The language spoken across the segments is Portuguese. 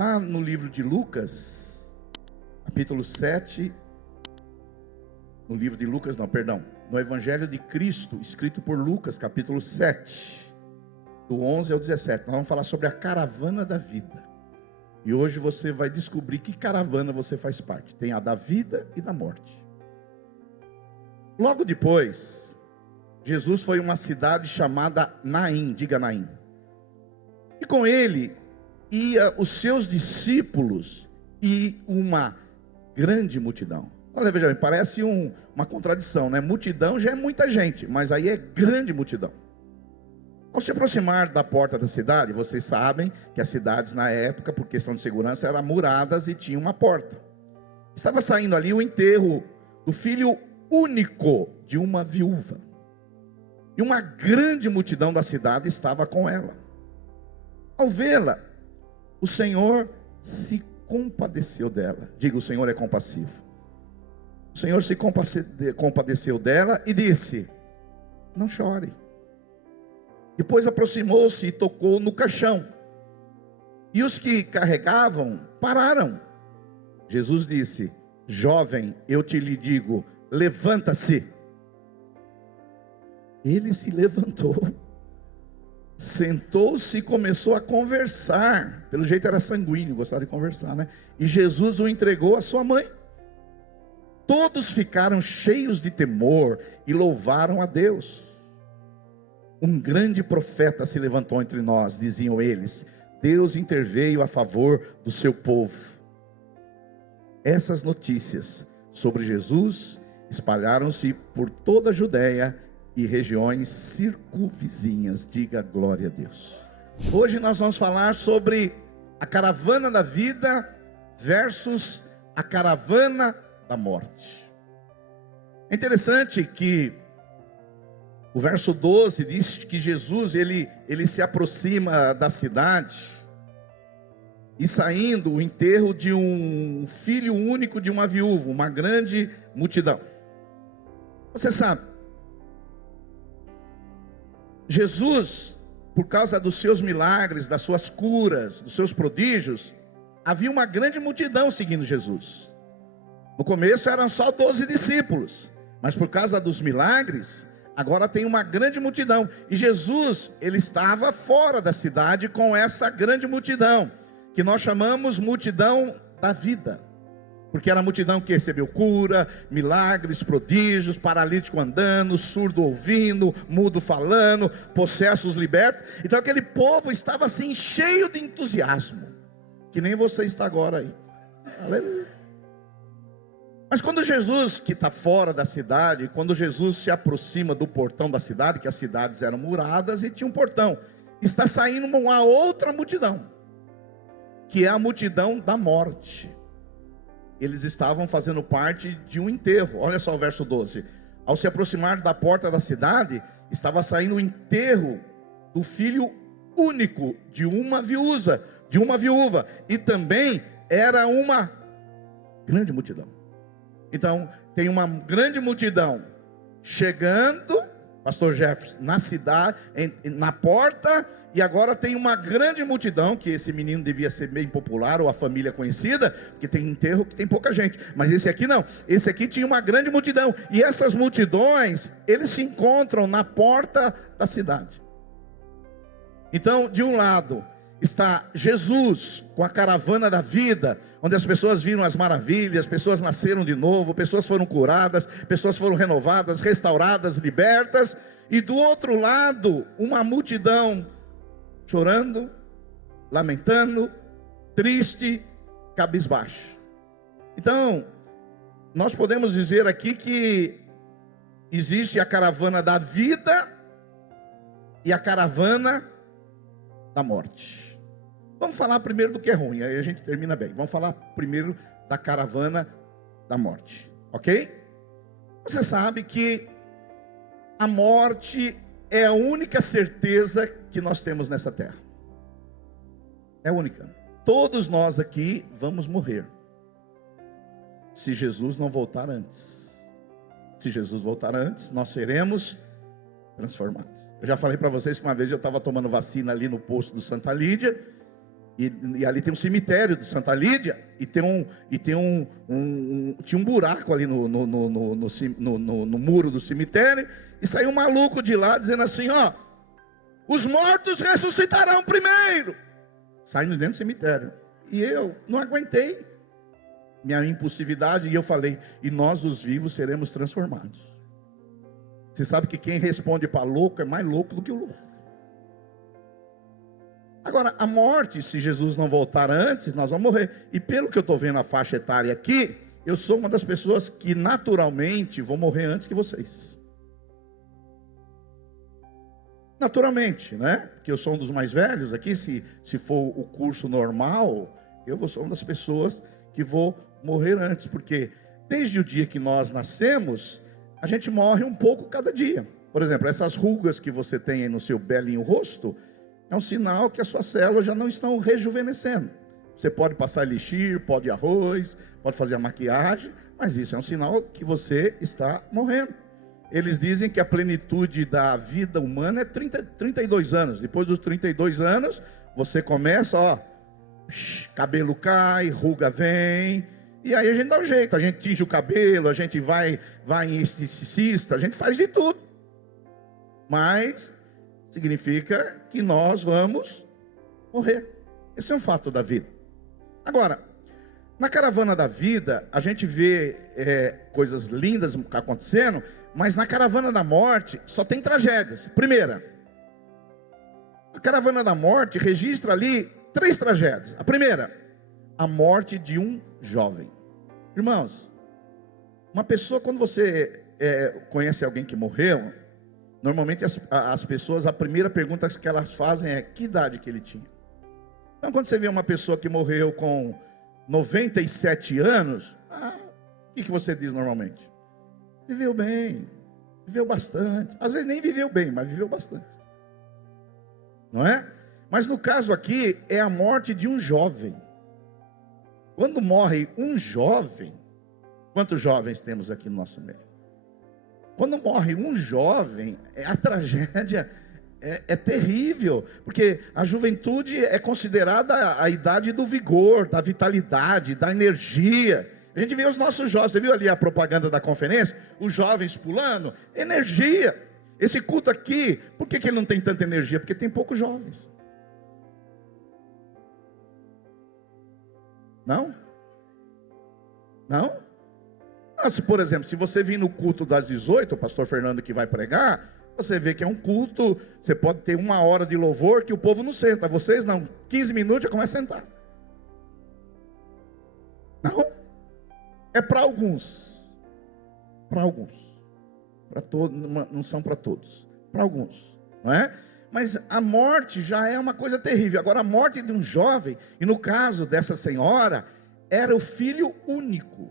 Lá no livro de Lucas, capítulo 7, no livro de Lucas, não, perdão, no Evangelho de Cristo, escrito por Lucas, capítulo 7, do 11 ao 17, nós vamos falar sobre a caravana da vida. E hoje você vai descobrir que caravana você faz parte. Tem a da vida e da morte. Logo depois, Jesus foi a uma cidade chamada Naim, diga Naim. E com ele ia os seus discípulos e uma grande multidão. Olha, veja bem, parece uma contradição, né? Multidão já é muita gente, mas aí é grande multidão. Ao se aproximar da porta da cidade, vocês sabem que as cidades na época, por questão de segurança, eram muradas e tinha uma porta. Estava saindo ali o enterro do filho único de uma viúva. E uma grande multidão da cidade estava com ela. Ao vê-la, o Senhor se compadeceu dela. Diga, o Senhor é compassivo. O Senhor se compadeceu dela e disse: não chore. Depois aproximou-se e tocou no caixão. E os que carregavam pararam. Jesus disse: jovem, eu te lhe digo, levanta-se. Ele se levantou, sentou-se e começou a conversar. Pelo jeito era sanguíneo, gostava de conversar, né? E Jesus o entregou à sua mãe. Todos ficaram cheios de temor e louvaram a Deus. Um grande profeta se levantou entre nós, diziam eles. Deus interveio a favor do seu povo. Essas notícias sobre Jesus espalharam-se por toda a Judéia e regiões circunvizinhas. Diga glória a Deus. Hoje nós vamos falar sobre a caravana da vida versus a caravana da morte. É interessante que o verso 12 diz que Jesus ele se aproxima da cidade e saindo o enterro de um filho único de uma viúva, uma grande multidão. Você sabe, Jesus, por causa dos seus milagres, das suas curas, dos seus prodígios, havia uma grande multidão seguindo Jesus. No começo eram só 12 discípulos, mas por causa dos milagres, agora tem uma grande multidão. E Jesus, ele estava fora da cidade com essa grande multidão, que nós chamamos multidão da vida. Porque era a multidão que recebeu cura, milagres, prodígios, paralítico andando, surdo ouvindo, mudo falando, possessos libertos. Então aquele povo estava assim cheio de entusiasmo, que nem você está agora aí. Aleluia. Mas quando Jesus, que está fora da cidade, quando Jesus se aproxima do portão da cidade, que as cidades eram muradas e tinha um portão, está saindo uma outra multidão, que é a multidão da morte. Eles estavam fazendo parte de um enterro. Olha só o verso 12. Ao se aproximar da porta da cidade, estava saindo o enterro do filho único de uma viúva, e também era uma grande multidão. Então, tem uma grande multidão chegando, pastor Jefferson, na cidade, na porta, e agora tem uma grande multidão, que esse menino devia ser bem popular, ou a família conhecida, porque tem enterro que tem pouca gente, mas esse aqui não, esse aqui tinha uma grande multidão, e essas multidões, eles se encontram na porta da cidade. Então, de um lado, está Jesus com a caravana da vida, onde as pessoas viram as maravilhas, pessoas nasceram de novo, pessoas foram curadas, pessoas foram renovadas, restauradas, libertas. E do outro lado, uma multidão chorando, lamentando, triste, cabisbaixo. Então, nós podemos dizer aqui que existe a caravana da vida e a caravana da morte. Vamos falar primeiro do que é ruim, aí a gente termina bem. Vamos falar primeiro da caravana da morte, ok? Você sabe que a morte é a única certeza que nós temos nessa terra. É única. Todos nós aqui vamos morrer, se Jesus não voltar antes. Se Jesus voltar antes, nós seremos transformados. Eu já falei para vocês que uma vez eu estava tomando vacina ali no posto do Santa Lídia, E ali tem um cemitério de Santa Lídia, e tinha um buraco ali no muro do cemitério, e saiu um maluco de lá dizendo assim: ó, os mortos ressuscitarão primeiro. Saindo dentro do cemitério. E eu não aguentei minha impulsividade, e eu falei: e nós os vivos seremos transformados. Você sabe que quem responde para louco é mais louco do que o louco. Agora, a morte, se Jesus não voltar antes, nós vamos morrer. E pelo que eu estou vendo a faixa etária aqui, eu sou uma das pessoas que naturalmente vou morrer antes que vocês. Naturalmente, né? Porque eu sou um dos mais velhos aqui. Se for o curso normal, eu sou uma das pessoas que vou morrer antes. Porque desde o dia que nós nascemos, a gente morre um pouco cada dia. Por exemplo, essas rugas que você tem aí no seu belinho rosto, é um sinal que as suas células já não estão rejuvenescendo. Você pode passar elixir, pode arroz, pode fazer a maquiagem, mas isso é um sinal que você está morrendo. Eles dizem que a plenitude da vida humana é 32 anos. Depois dos 32 anos, você começa, ó, cabelo cai, ruga vem, e aí a gente dá um jeito, a gente tinge o cabelo, a gente vai em esteticista, a gente faz de tudo. Mas significa que nós vamos morrer. Esse é um fato da vida. Agora, na caravana da vida, a gente vê coisas lindas acontecendo, mas na caravana da morte só tem tragédias. Primeira, a caravana da morte registra ali 3 tragédias. A primeira, a morte de um jovem. Irmãos, uma pessoa, quando você conhece alguém que morreu, normalmente as pessoas, a primeira pergunta que elas fazem é: que idade que ele tinha? Então, quando você vê uma pessoa que morreu com 97 anos, o que você diz normalmente? Viveu bem, viveu bastante. Às vezes nem viveu bem, mas viveu bastante. Não é? Mas no caso aqui, é a morte de um jovem. Quando morre um jovem, quantos jovens temos aqui no nosso meio? Quando morre um jovem, a tragédia é terrível, porque a juventude é considerada a idade do vigor, da vitalidade, da energia. A gente vê os nossos jovens, você viu ali a propaganda da conferência? Os jovens pulando, energia. Esse culto aqui, por que ele não tem tanta energia? Porque tem poucos jovens. Não? Não? Se, por exemplo, se você vir no culto das 18, o pastor Fernando que vai pregar, você vê que é um culto, você pode ter 1 hora de louvor que o povo não senta. Vocês não, 15 minutos já começa a sentar. Não? É para alguns. Para alguns. Para todos, não são para todos. Para alguns, não é? Mas a morte já é uma coisa terrível. Agora, a morte de um jovem, e no caso dessa senhora, era o filho único.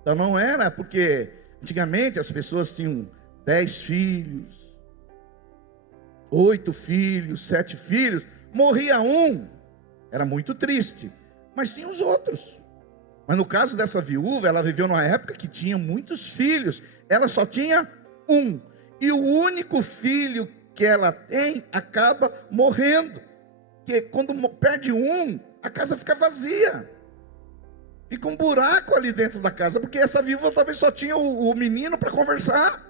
Então não era porque antigamente as pessoas tinham 10 filhos, 8 filhos, 7 filhos, morria um, era muito triste, mas tinha os outros. Mas no caso dessa viúva, ela viveu numa época que tinha muitos filhos, ela só tinha um, e o único filho que ela tem acaba morrendo, porque quando perde um, a casa fica vazia. Fica um buraco ali dentro da casa, porque essa viúva talvez só tinha o menino para conversar.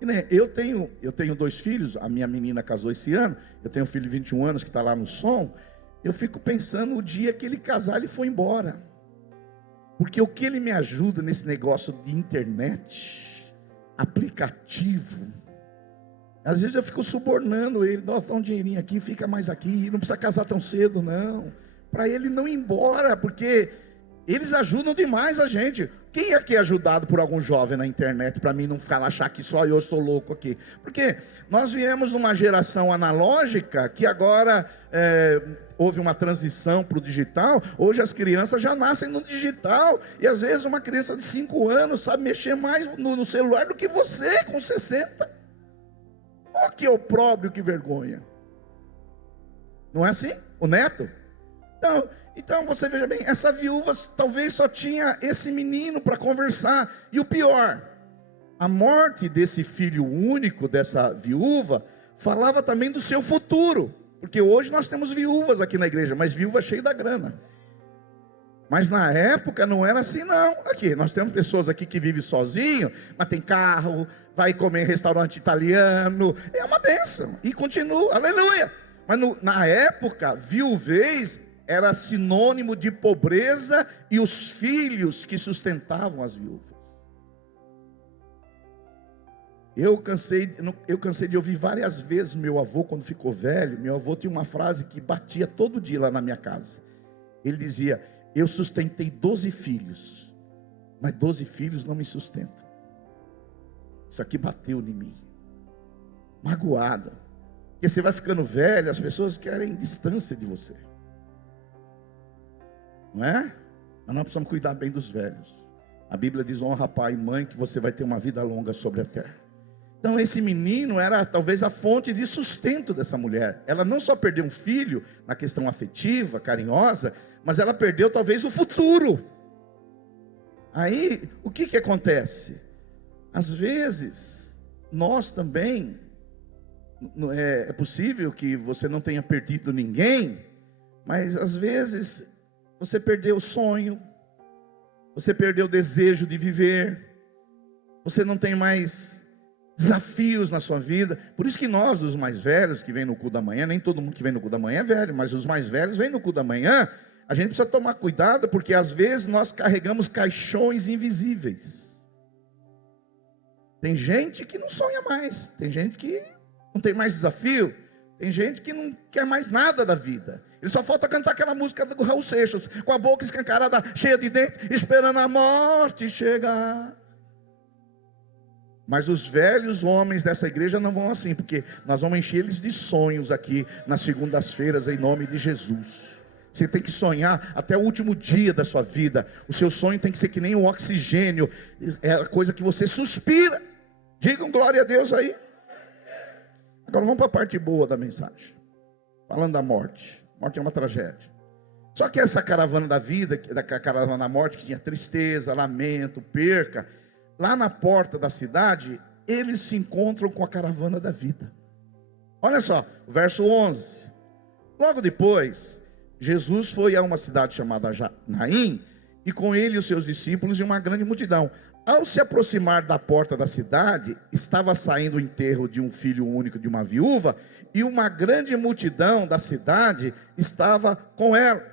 E, né, eu tenho 2 filhos, a minha menina casou esse ano, eu tenho um filho de 21 anos que está lá no som. Eu fico pensando o dia que ele casar, ele foi embora. Porque o que ele me ajuda nesse negócio de internet, aplicativo, às vezes eu fico subornando ele: dá um dinheirinho aqui, fica mais aqui, não precisa casar tão cedo não, para ele não ir embora, porque eles ajudam demais a gente. Quem aqui é ajudado por algum jovem na internet, para mim não ficar lá, achar que só eu sou louco aqui? Porque nós viemos numa geração analógica, que agora houve uma transição para o digital. Hoje as crianças já nascem no digital, e às vezes uma criança de 5 anos sabe mexer mais no celular do que você com 60. Oh, que opróbrio, que vergonha. Não é assim? O neto? Então você veja bem, essa viúva talvez só tinha esse menino para conversar. E o pior, a morte desse filho único, dessa viúva, falava também do seu futuro. Porque hoje nós temos viúvas aqui na igreja, mas viúva cheia da grana. Mas na época não era assim não. Aqui, nós temos pessoas aqui que vivem sozinho, mas tem carro, vai comer em restaurante italiano. É uma bênção. E continua, aleluia. Mas na época, viuvez era sinônimo de pobreza e os filhos que sustentavam as viúvas. Eu cansei de ouvir várias vezes meu avô, quando ficou velho. Meu avô tinha uma frase que batia todo dia lá na minha casa. Ele dizia: eu sustentei 12 filhos, mas 12 filhos não me sustentam. Isso aqui bateu em mim, magoado. Porque você vai ficando velho, as pessoas querem distância de você, não é? Mas nós precisamos cuidar bem dos velhos. A Bíblia diz: honra pai e mãe, que você vai ter uma vida longa sobre a terra. Então esse menino era talvez a fonte de sustento dessa mulher. Ela não só perdeu um filho na questão afetiva, carinhosa, mas ela perdeu talvez o futuro. Aí o que acontece? Às vezes nós também, é possível que você não tenha perdido ninguém, mas às vezes você perdeu o sonho, você perdeu o desejo de viver, você não tem mais desafios na sua vida. Por isso que nós, os mais velhos que vêm no culto da manhã, nem todo mundo que vem no culto da manhã é velho, mas os mais velhos vêm no culto da manhã. A gente precisa tomar cuidado, porque às vezes nós carregamos caixões invisíveis. Tem gente que não sonha mais, tem gente que não tem mais desafio, tem gente que não quer mais nada da vida. Ele só falta cantar aquela música do Raul Seixas, com a boca escancarada, cheia de dentes, esperando a morte chegar. Mas os velhos homens dessa igreja não vão assim, porque nós vamos encher eles de sonhos aqui nas segundas-feiras, em nome de Jesus. Você tem que sonhar até o último dia da sua vida. O seu sonho tem que ser que nem o oxigênio, é a coisa que você suspira. Digam glória a Deus aí. Agora vamos para a parte boa da mensagem, falando da morte. Morte é uma tragédia. Só que essa caravana da vida, da caravana da morte, que tinha tristeza, lamento, perca, lá na porta da cidade, eles se encontram com a caravana da vida. Olha só, o verso 11. Logo depois, Jesus foi a uma cidade chamada Naim, e com ele os seus discípulos e uma grande multidão. Ao se aproximar da porta da cidade, estava saindo o enterro de um filho único de uma viúva, e uma grande multidão da cidade estava com ela.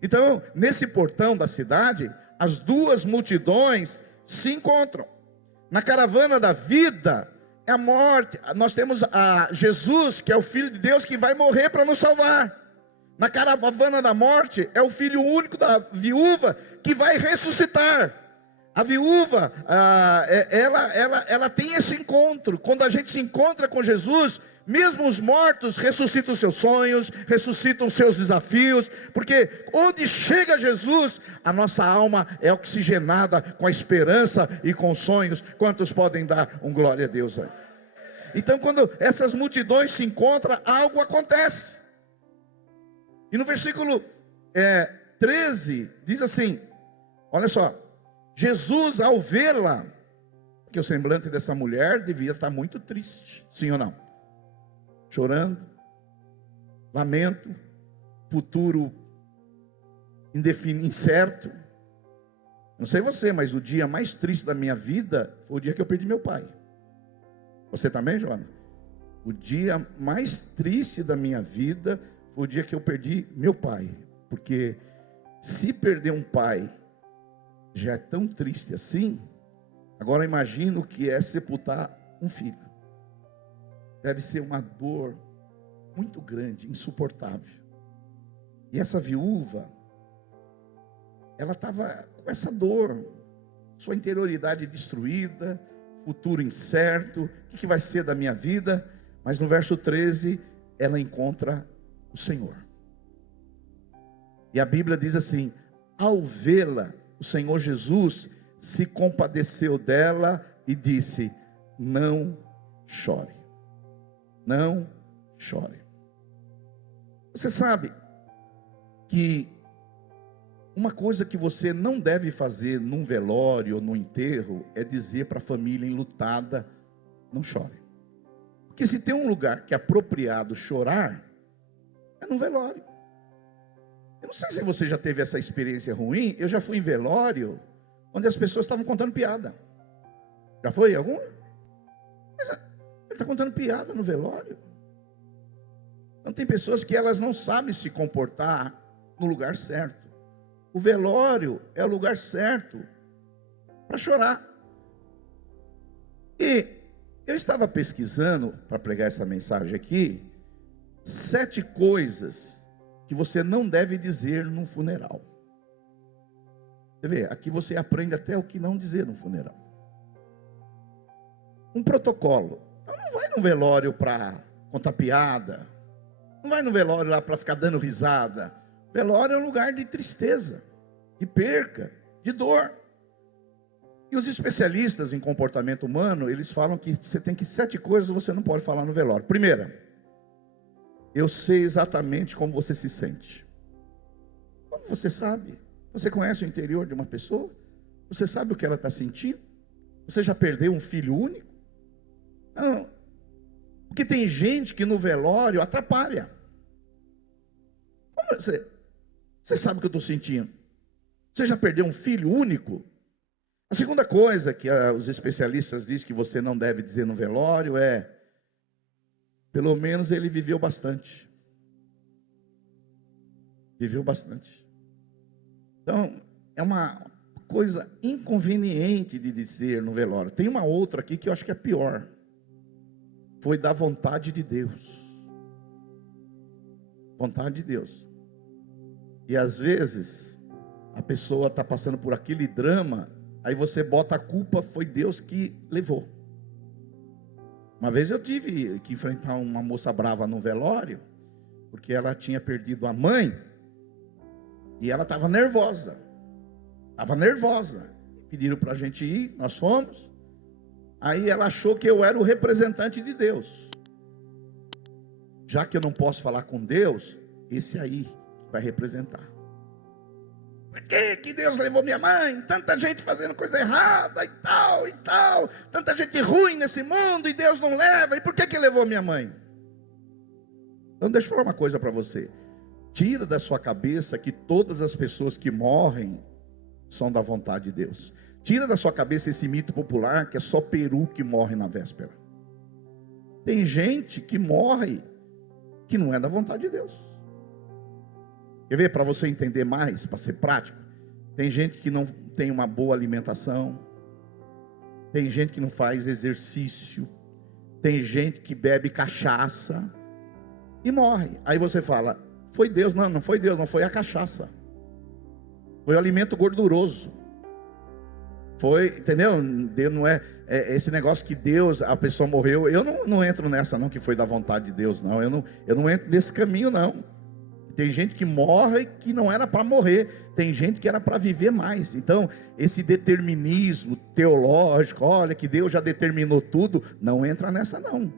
Então, nesse portão da cidade, as duas multidões se encontram. Na caravana da vida é a morte. Nós temos a Jesus, que é o Filho de Deus, que vai morrer para nos salvar. Na caravana da morte é o filho único da viúva, que vai ressuscitar. A viúva, ela tem esse encontro. Quando a gente se encontra com Jesus, mesmo os mortos ressuscitam seus sonhos, ressuscitam seus desafios, porque onde chega Jesus, a nossa alma é oxigenada com a esperança e com os sonhos. Quantos podem dar um glória a Deus aí? Então, quando essas multidões se encontram, algo acontece. E no versículo 13, diz assim, olha só: Jesus, ao vê-la, porque o semblante dessa mulher devia estar muito triste, sim ou não? Chorando, lamento, futuro indefinido, incerto. Não sei você, mas o dia mais triste da minha vida foi o dia que eu perdi meu pai. Você também, Joana? O dia mais triste da minha vida foi o dia que eu perdi meu pai. Porque se perder um pai já é tão triste assim, agora imagino o que é sepultar um filho. Deve ser uma dor muito grande, insuportável. E essa viúva, ela estava com essa dor, sua interioridade destruída, futuro incerto, o que vai ser da minha vida? Mas no verso 13, ela encontra o Senhor. E a Bíblia diz assim: ao vê-la, o Senhor Jesus se compadeceu dela e disse: não chore. Não chore. Você sabe que uma coisa que você não deve fazer num velório ou num enterro é dizer para a família enlutada: não chore. Porque se tem um lugar que é apropriado chorar, num velório. Eu não sei se você já teve essa experiência ruim. Eu já fui em velório onde as pessoas estavam contando piada. Já foi algum? Ele está contando piada no velório. Então tem pessoas que elas não sabem se comportar no lugar certo. O velório é o lugar certo para chorar. E eu estava pesquisando, para pregar essa mensagem aqui, 7 coisas que você não deve dizer num funeral. Você vê, aqui você aprende até o que não dizer no funeral. Um protocolo. Então não vai num velório para contar piada. Não vai no velório lá para ficar dando risada. Velório é um lugar de tristeza, de perca, de dor. E os especialistas em comportamento humano, eles falam que você tem que 7 coisas você não pode falar no velório. Primeira, eu sei exatamente como você se sente. Como você sabe? Você conhece o interior de uma pessoa? Você sabe o que ela está sentindo? Você já perdeu um filho único? Não. Porque tem gente que no velório atrapalha. Como você sabe o que eu estou sentindo? Você já perdeu um filho único? A segunda coisa que os especialistas dizem que você não deve dizer no velório é: pelo menos ele viveu bastante. Viveu bastante. Então, é uma coisa inconveniente de dizer no velório. Tem uma outra aqui que eu acho que é pior. Foi da vontade de Deus. Vontade de Deus. E às vezes, a pessoa está passando por aquele drama, aí você bota a culpa, foi Deus que levou. Uma vez eu tive que enfrentar uma moça brava no velório, porque ela tinha perdido a mãe, e ela estava nervosa. Estava nervosa. Pediram para a gente ir, nós fomos. Aí ela achou que eu era o representante de Deus. Já que eu não posso falar com Deus, esse aí vai representar. Por que Deus levou minha mãe? Tanta gente fazendo coisa errada e tal. Tanta gente ruim nesse mundo e Deus não leva. E por que levou minha mãe? Então deixa eu falar uma coisa para você. Tira da sua cabeça que todas as pessoas que morrem são da vontade de Deus. Tira da sua cabeça esse mito popular que é só peru que morre na véspera. Tem gente que morre que não é da vontade de Deus. Quer ver, para você entender mais, para ser prático? Tem gente que não tem uma boa alimentação. Tem gente que não faz exercício. Tem gente que bebe cachaça e morre. Aí você fala: foi Deus. Não foi Deus, não foi a cachaça. Foi o alimento gorduroso. Foi, entendeu? Deus não é esse negócio que Deus, a pessoa morreu. Eu não entro nessa não, que foi da vontade de Deus, não. Eu não entro nesse caminho, não. Tem gente que morre que não era para morrer. Tem gente que era para viver mais. Então, esse determinismo teológico, olha que Deus já determinou tudo, não entra nessa não.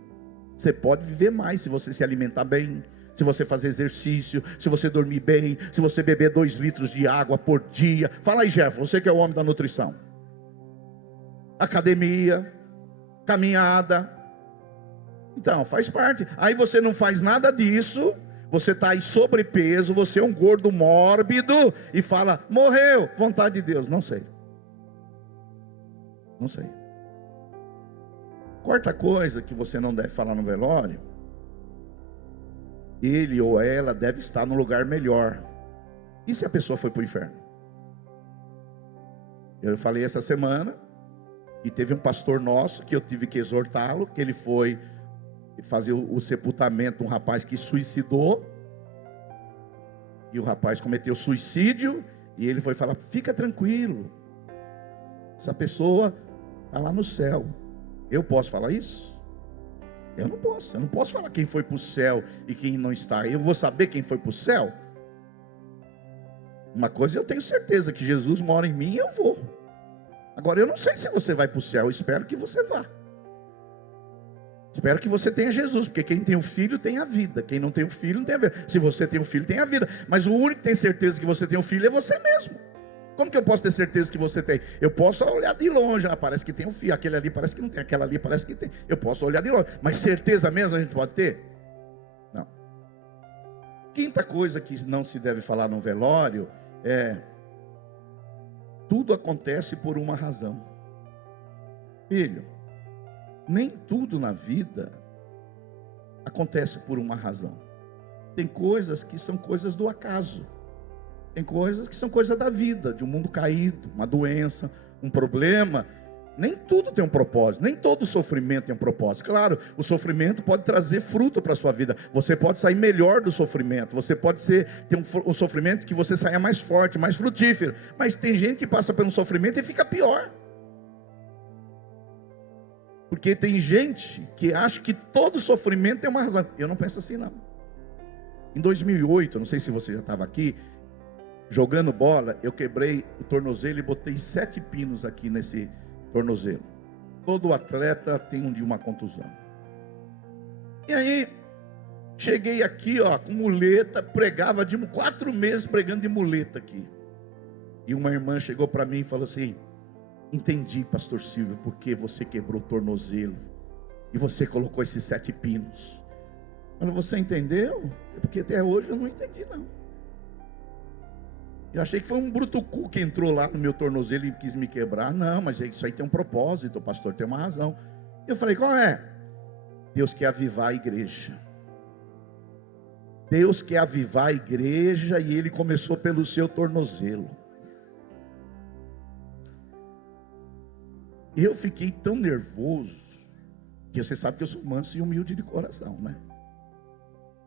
Você pode viver mais se você se alimentar bem, se você fazer exercício, se você dormir bem, se você beber 2 litros de água por dia. Fala aí, Jefferson, você que é o homem da nutrição. Academia, caminhada. Então, faz parte. Aí você não faz nada disso, você está aí sobrepeso, você é um gordo mórbido e fala: morreu, vontade de Deus. Não sei. Não sei. Quarta coisa que você não deve falar no velório: ele ou ela deve estar no lugar melhor. E se a pessoa foi para o inferno? Eu falei essa semana, e teve um pastor nosso que eu tive que exortá-lo, que ele foi fazer o sepultamento de um rapaz que suicidou, e o rapaz cometeu suicídio, e ele foi falar: fica tranquilo, essa pessoa está lá no céu. Eu posso falar isso? Eu não posso falar quem foi para o céu e quem não está. Eu vou saber quem foi para o céu? Uma coisa eu tenho certeza, que Jesus mora em mim e eu vou. Agora eu não sei se você vai para o céu, eu espero que você vá. Espero que você tenha Jesus, porque quem tem o filho tem a vida. Quem não tem o filho não tem a vida. Se você tem o filho, tem a vida. Mas o único que tem certeza que você tem o filho é você mesmo. Como que eu posso ter certeza que você tem? Eu posso olhar de longe, parece que tem um filho, aquele ali parece que não tem, aquela ali parece que tem. Eu posso olhar de longe, mas certeza mesmo a gente pode ter? Não. Quinta coisa que não se deve falar no velório é: tudo acontece por uma razão. Filho, nem tudo na vida acontece por uma razão. Tem coisas que são coisas do acaso. Tem coisas que são coisas da vida, de um mundo caído, uma doença, um problema. Nem tudo tem um propósito, nem todo sofrimento tem um propósito. Claro, o sofrimento pode trazer fruto para a sua vida. Você pode sair melhor do sofrimento. Você pode ter um sofrimento que você saia mais forte, mais frutífero. Mas tem gente que passa por um sofrimento e fica pior. Porque tem gente que acha que todo sofrimento tem uma razão. Eu não penso assim, não. Em 2008, não sei se você já estava aqui, jogando bola, eu quebrei o tornozelo e botei 7 pinos aqui nesse tornozelo. Todo atleta tem um dia uma contusão. E aí, cheguei aqui, ó, com muleta, pregava de 4 meses pregando de muleta aqui. E uma irmã chegou para mim e falou assim: entendi, pastor Silvio, porque você quebrou o tornozelo e você colocou esses 7 pinos. Eu falei: você entendeu? Porque até hoje eu não entendi, não. Eu achei que foi um brutucu que entrou lá no meu tornozelo e quis me quebrar. Não, mas isso aí tem um propósito, o pastor tem uma razão. Eu falei: qual é? Deus quer avivar a igreja. Deus quer avivar a igreja e Ele começou pelo seu tornozelo. Eu fiquei tão nervoso, que você sabe que eu sou manso e humilde de coração, né?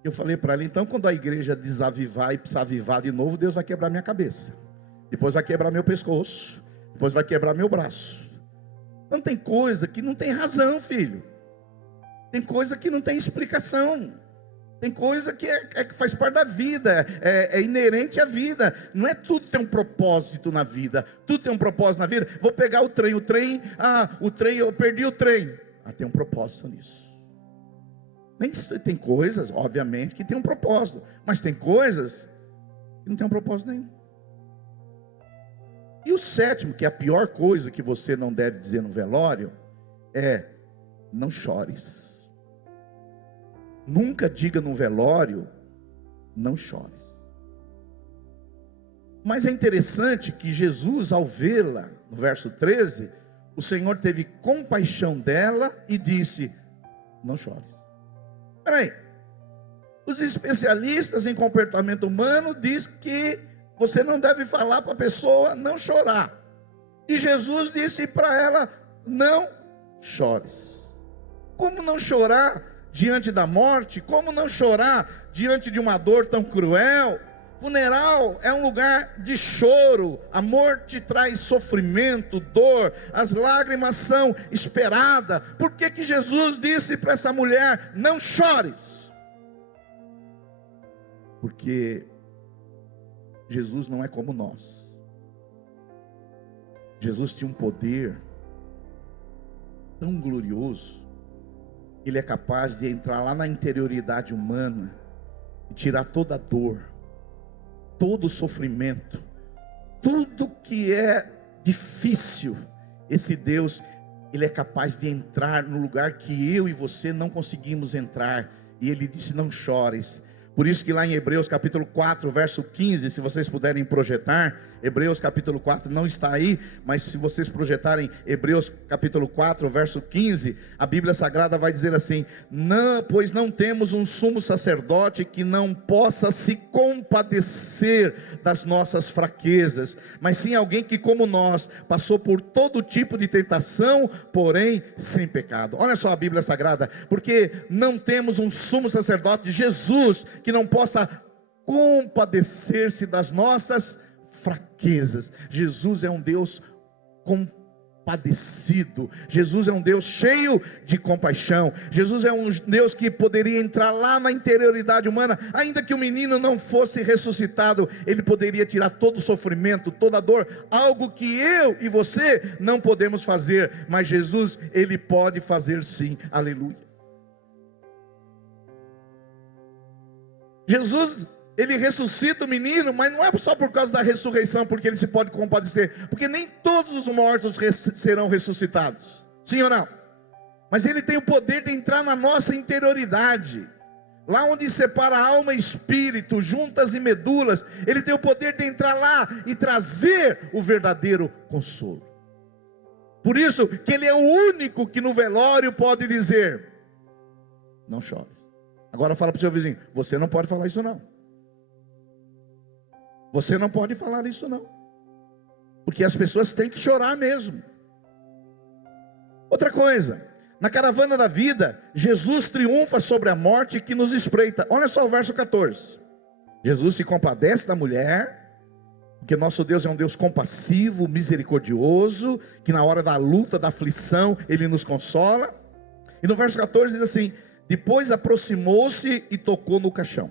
Eu falei para ela: então quando a igreja desavivar e precisar avivar de novo, Deus vai quebrar minha cabeça, depois vai quebrar meu pescoço, depois vai quebrar meu braço. Então tem coisa que não tem razão, filho. Tem coisa que não tem explicação. Tem coisa que faz parte da vida, é inerente à vida. Não é tudo tem um propósito na vida. Tudo tem um propósito na vida. Vou pegar o trem, eu perdi o trem. Tem um propósito nisso. Tem coisas, obviamente, que tem um propósito, mas tem coisas que não tem um propósito nenhum. E o sétimo, que é a pior coisa que você não deve dizer no velório, é: não chores. Nunca diga no velório: não chores. Mas é interessante que Jesus, ao vê-la, no verso 13, o Senhor teve compaixão dela e disse: não chores. Peraí, os especialistas em comportamento humano dizem que você não deve falar para a pessoa não chorar. E Jesus disse para ela: não chores. Como não chorar diante da morte? Como não chorar diante de uma dor tão cruel? Funeral é um lugar de choro. A morte traz sofrimento, dor. As lágrimas são esperadas. Por que que Jesus disse para essa mulher: não chores? Porque Jesus não é como nós. Jesus tinha um poder tão glorioso. Ele é capaz de entrar lá na interioridade humana e tirar toda a dor, todo o sofrimento, tudo que é difícil. Esse Deus, Ele é capaz de entrar no lugar que eu e você não conseguimos entrar. E Ele disse: não chores. Por isso que lá em Hebreus capítulo 4, verso 15, se vocês puderem projetar, Hebreus capítulo 4 não está aí, mas se vocês projetarem Hebreus capítulo 4, verso 15, a Bíblia Sagrada vai dizer assim: não, pois não temos um sumo sacerdote que não possa se compadecer das nossas fraquezas, mas sim alguém que, como nós, passou por todo tipo de tentação, porém sem pecado. Olha só a Bíblia Sagrada: porque não temos um sumo sacerdote, Jesus, que não possa compadecer-se das nossas fraquezas. Jesus é um Deus compadecido. Jesus é um Deus cheio de compaixão. Jesus é um Deus que poderia entrar lá na interioridade humana. Ainda que o menino não fosse ressuscitado, Ele poderia tirar todo o sofrimento, toda a dor, algo que eu e você não podemos fazer, mas Jesus, Ele pode fazer sim. Aleluia. Jesus, Ele ressuscita o menino, mas não é só por causa da ressurreição, porque Ele se pode compadecer, porque nem todos os mortos serão ressuscitados, sim ou não? Mas Ele tem o poder de entrar na nossa interioridade, lá onde separa alma e espírito, juntas e medulas, Ele tem o poder de entrar lá e trazer o verdadeiro consolo. Por isso que Ele é o único que no velório pode dizer: não chore. Agora fala para o seu vizinho: você não pode falar isso não. Você não pode falar isso não. Porque as pessoas têm que chorar mesmo. Outra coisa, na caravana da vida, Jesus triunfa sobre a morte que nos espreita. Olha só o verso 14. Jesus se compadece da mulher, porque nosso Deus é um Deus compassivo, misericordioso, que na hora da luta, da aflição, Ele nos consola. E no verso 14 diz assim: depois aproximou-se e tocou no caixão.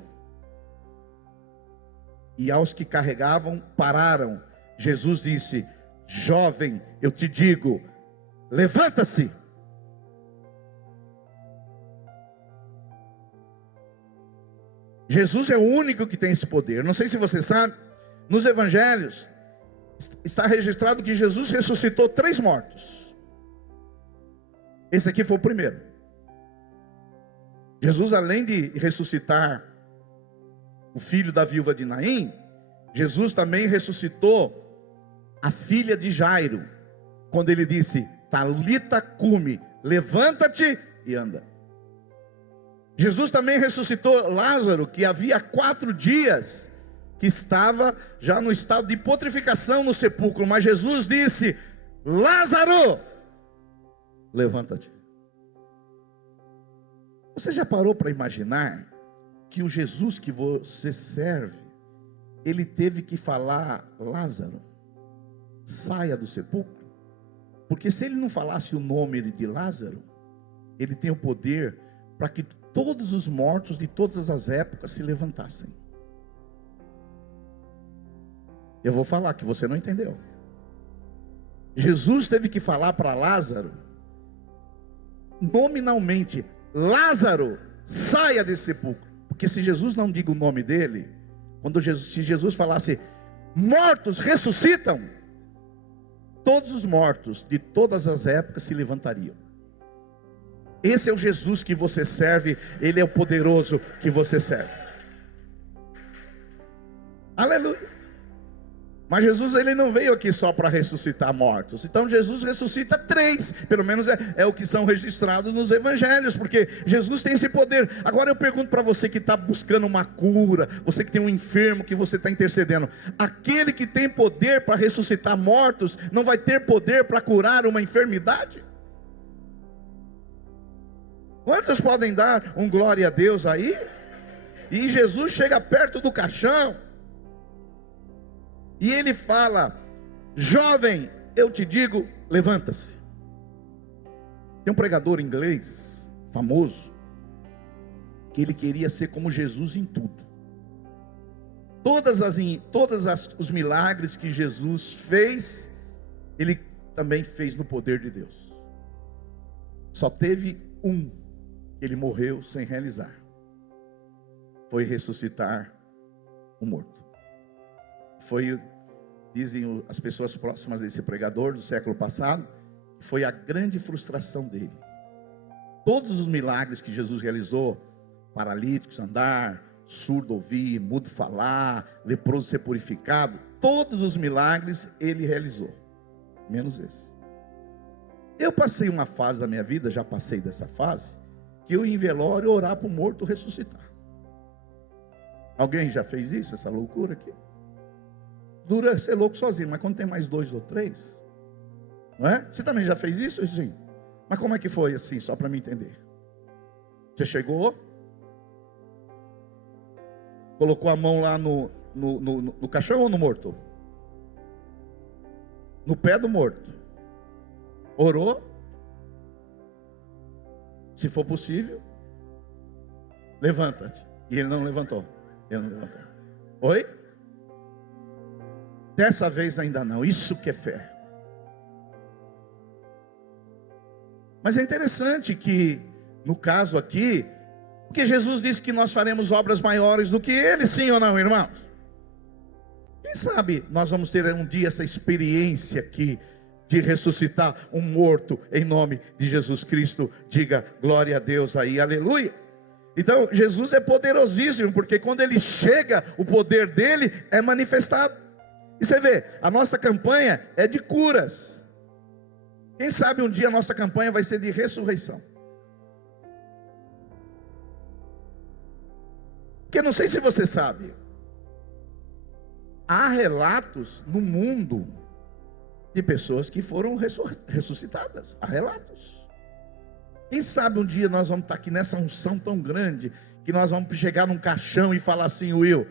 E aos que carregavam, pararam. Jesus disse: jovem, eu te digo, levanta-se. Jesus é o único que tem esse poder. Não sei se você sabe, nos evangelhos está registrado que Jesus ressuscitou 3 mortos. Esse aqui foi o primeiro. Jesus, além de ressuscitar o filho da viúva de Naim, Jesus também ressuscitou a filha de Jairo, quando ele disse: Talita cumi, levanta-te e anda. Jesus também ressuscitou Lázaro, que havia 4 dias que estava já no estado de putrificação no sepulcro, mas Jesus disse: Lázaro, levanta-te. Você já parou para imaginar que o Jesus que você serve, Ele teve que falar: Lázaro, saia do sepulcro? Porque se Ele não falasse o nome de Lázaro, Ele tem o poder para que todos os mortos de todas as épocas se levantassem. Eu vou falar que você não entendeu. Jesus teve que falar para Lázaro, nominalmente: Lázaro, saia desse sepulcro. Porque se Jesus não diga o nome dele, se Jesus falasse: mortos ressuscitam, todos os mortos de todas as épocas se levantariam. Esse é o Jesus que você serve, Ele é o poderoso que você serve. Aleluia. Mas Jesus, Ele não veio aqui só para ressuscitar mortos. Então Jesus ressuscita 3, pelo menos é o que são registrados nos evangelhos, porque Jesus tem esse poder. Agora eu pergunto para você que está buscando uma cura, você que tem um enfermo que você está intercedendo: aquele que tem poder para ressuscitar mortos, não vai ter poder para curar uma enfermidade? Quantos podem dar um glória a Deus aí? E Jesus chega perto do caixão e Ele fala: jovem, eu te digo, levanta-se. Tem um pregador inglês famoso, que ele queria ser como Jesus em tudo. Todos os milagres que Jesus fez, Ele também fez no poder de Deus. Só teve um que Ele morreu sem realizar: foi ressuscitar o morto. Dizem as pessoas próximas desse pregador do século passado, foi a grande frustração dele. Todos os milagres que Jesus realizou, paralíticos andar, surdo ouvir, mudo falar, leproso ser purificado, todos os milagres Ele realizou, menos esse. Eu passei uma fase da minha vida, já passei dessa fase, que eu ia em velório orar para o morto ressuscitar. Alguém já fez isso, essa loucura aqui? Dura ser louco sozinho, mas quando tem mais 2 ou 3, não é? Você também já fez isso? Sim. Mas como é que foi assim, só para me entender? Você chegou, colocou a mão lá no caixão ou no morto? No pé do morto. Orou. Se for possível, levanta-te. E ele não levantou. Ele não levantou. Oi? Dessa vez ainda não. Isso que é fé. Mas é interessante que, no caso aqui, porque Jesus disse que nós faremos obras maiores do que Ele, sim ou não, irmãos? Quem sabe nós vamos ter um dia essa experiência aqui de ressuscitar um morto em nome de Jesus Cristo. Diga glória a Deus aí, aleluia. Então Jesus é poderosíssimo, porque quando Ele chega, o poder dele é manifestado. E você vê, a nossa campanha é de curas. Quem sabe um dia a nossa campanha vai ser de ressurreição. Porque não sei se você sabe, há relatos no mundo de pessoas que foram ressuscitadas. Há relatos. Quem sabe um dia nós vamos estar aqui nessa unção tão grande, que nós vamos chegar num caixão e falar assim: Will,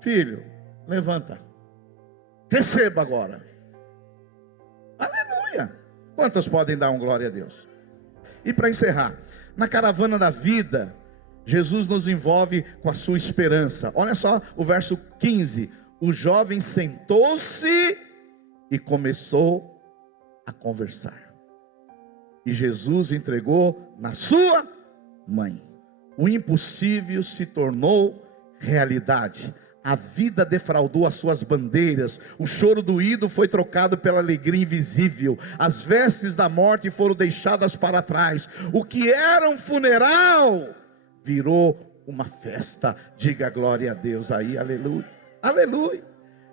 filho, levanta, receba agora. Aleluia. Quantos podem dar um glória a Deus? E para encerrar, na caravana da vida, Jesus nos envolve com a sua esperança. Olha só o verso 15. O jovem sentou-se e começou a conversar. E Jesus entregou na sua mãe. O impossível se tornou realidade. A vida defraudou as suas bandeiras. O choro doído foi trocado pela alegria invisível. As vestes da morte foram deixadas para trás. O que era um funeral virou uma festa. Diga glória a Deus aí, aleluia. Aleluia.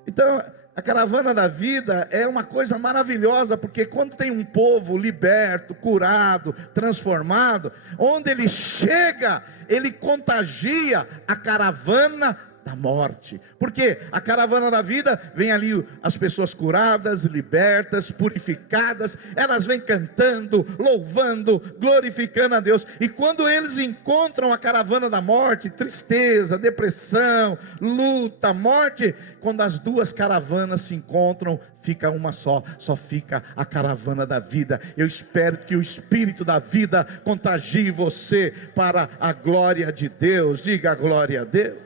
Então, a caravana da vida é uma coisa maravilhosa, porque quando tem um povo liberto, curado, transformado, onde ele chega, ele contagia a caravana da morte. Porque a caravana da vida vem ali as pessoas curadas, libertas, purificadas, elas vêm cantando, louvando, glorificando a Deus. E quando eles encontram a caravana da morte, tristeza, depressão, luta, morte, quando as duas caravanas se encontram, fica uma só fica a caravana da vida. Eu espero que o Espírito da vida contagie você para a glória de Deus. Diga glória a Deus.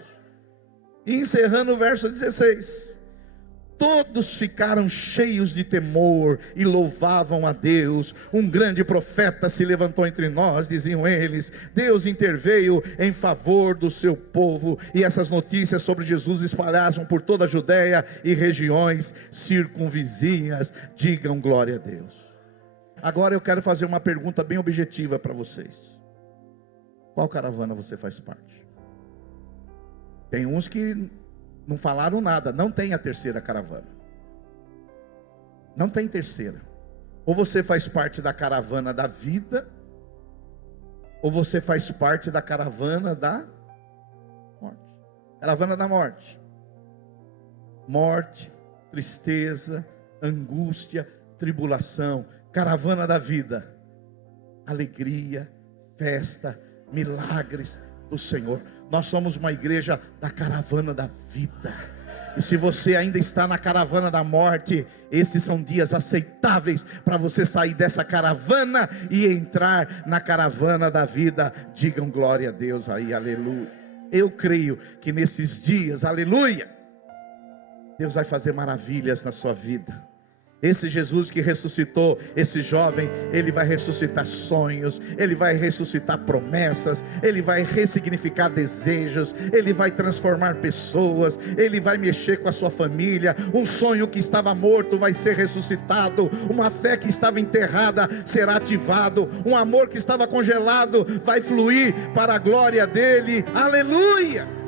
E encerrando o verso 16, todos ficaram cheios de temor e louvavam a Deus. Um grande profeta se levantou entre nós, diziam eles. Deus interveio em favor do seu povo. E essas notícias sobre Jesus espalharam por toda a Judéia e regiões circunvizinhas. Digam glória a Deus. Agora eu quero fazer uma pergunta bem objetiva para vocês. Qual caravana você faz parte? Tem uns que não falaram nada. Não tem a terceira caravana. Não tem terceira. Ou você faz parte da caravana da vida, ou você faz parte da caravana da morte. Caravana da morte. Morte, tristeza, angústia, tribulação. Caravana da vida. Alegria, festa, milagres do Senhor. Nós somos uma igreja da caravana da vida. E se você ainda está na caravana da morte, esses são dias aceitáveis para você sair dessa caravana e entrar na caravana da vida. Digam glória a Deus aí, aleluia. Eu creio que nesses dias, aleluia, Deus vai fazer maravilhas na sua vida. Esse Jesus que ressuscitou esse jovem, ele vai ressuscitar sonhos, ele vai ressuscitar promessas, ele vai ressignificar desejos, ele vai transformar pessoas, ele vai mexer com a sua família. Um sonho que estava morto vai ser ressuscitado, uma fé que estava enterrada será ativado, um amor que estava congelado vai fluir para a glória dele. Aleluia!